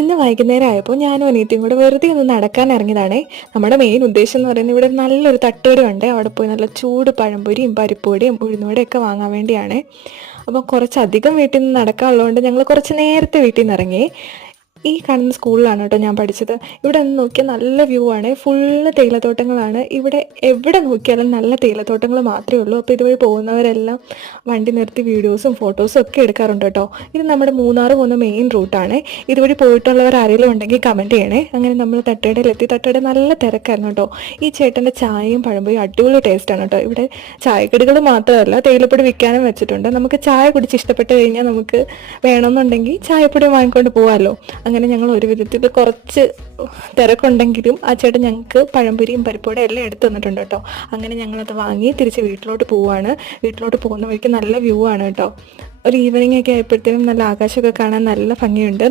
ഇന്ന് വൈകുന്നേരം ആയപ്പോൾ ഞാനും അനിയത്തിയും കൂടെ വെറുതെ ഒന്ന് നടക്കാൻ ഇറങ്ങിയതാണേ. നമ്മുടെ മെയിൻ ഉദ്ദേശം എന്ന് പറയുന്നത് ഇവിടെ നല്ലൊരു തട്ടുകടയുണ്ട്, അവിടെ പോയി നല്ല ചൂട് പഴംപൊരിയും പരിപ്പുവടയും ഉഴുന്നുവടയും ഒക്കെ വാങ്ങാൻ വേണ്ടിയാണ്. അപ്പോൾ കുറച്ചധികം വീട്ടിൽ നിന്ന് നടക്കാനുള്ളതുകൊണ്ട് ഞങ്ങൾ കുറച്ച് നേരത്തെ വീട്ടിൽ നിന്ന് ഇറങ്ങി. ഈ കാണുന്ന സ്കൂളിലാണ് കേട്ടോ ഞാൻ പഠിച്ചത്. ഇവിടെ നിന്ന് നോക്കിയാൽ നല്ല വ്യൂ ആണ്, ഫുള്ള് തേയിലത്തോട്ടങ്ങളാണ്. ഇവിടെ എവിടെ നോക്കിയാലും നല്ല തേയിലത്തോട്ടങ്ങൾ മാത്രമേ ഉള്ളൂ. അപ്പോൾ ഇതുവഴി പോകുന്നവരെല്ലാം വണ്ടി നിർത്തി വീഡിയോസും ഫോട്ടോസും ഒക്കെ എടുക്കാറുണ്ട് കേട്ടോ. ഇത് നമ്മുടെ മൂന്നാർ പോകുന്ന മെയിൻ റൂട്ടാണ്. ഇതുവഴി പോയിട്ടുള്ളവർ ആരെങ്കിലും ഉണ്ടെങ്കിൽ കമൻറ്റ് ചെയ്യണേ. അങ്ങനെ നമ്മൾ തട്ടുകടയിലെത്തി. തട്ടുകട നല്ല തിരക്കായിരുന്നു കേട്ടോ. ഈ ചേട്ടൻ്റെ ചായയും പഴംപൊരിയും അടിപൊളി ടേസ്റ്റാണ് കേട്ടോ. ഇവിടെ ചായക്കടികൾ മാത്രമല്ല തേയിലപ്പൊടി വിൽക്കാനും വെച്ചിട്ടുണ്ട്. നമുക്ക് ചായ കുടിച്ച് ഇഷ്ടപ്പെട്ട് കഴിഞ്ഞാൽ നമുക്ക് വേണമെന്നുണ്ടെങ്കിൽ ചായപ്പൊടി വാങ്ങിക്കൊണ്ട് പോകാമല്ലോ. അങ്ങനെ ഞങ്ങൾ ഒരു വിധത്തിൽ കുറച്ച് തിരക്കുണ്ടെങ്കിലും ആ ചേട്ടൻ ഞങ്ങൾക്ക് പഴംപൊരിയും പരിപ്പോടെ എല്ലാം എടുത്തു തന്നിട്ടുണ്ട് കേട്ടോ. അങ്ങനെ ഞങ്ങളത് വാങ്ങി തിരിച്ച് വീട്ടിലോട്ട് പോവുകയാണ്. വീട്ടിലോട്ട് പോകുന്ന വഴിക്ക് നല്ല വ്യൂ ആണ് കേട്ടോ. ഒരു ഈവനിങ് ഒക്കെ ആയപ്പോഴത്തേനും നല്ല ആകാശമൊക്കെ കാണാൻ നല്ല ഭംഗിയുണ്ട്.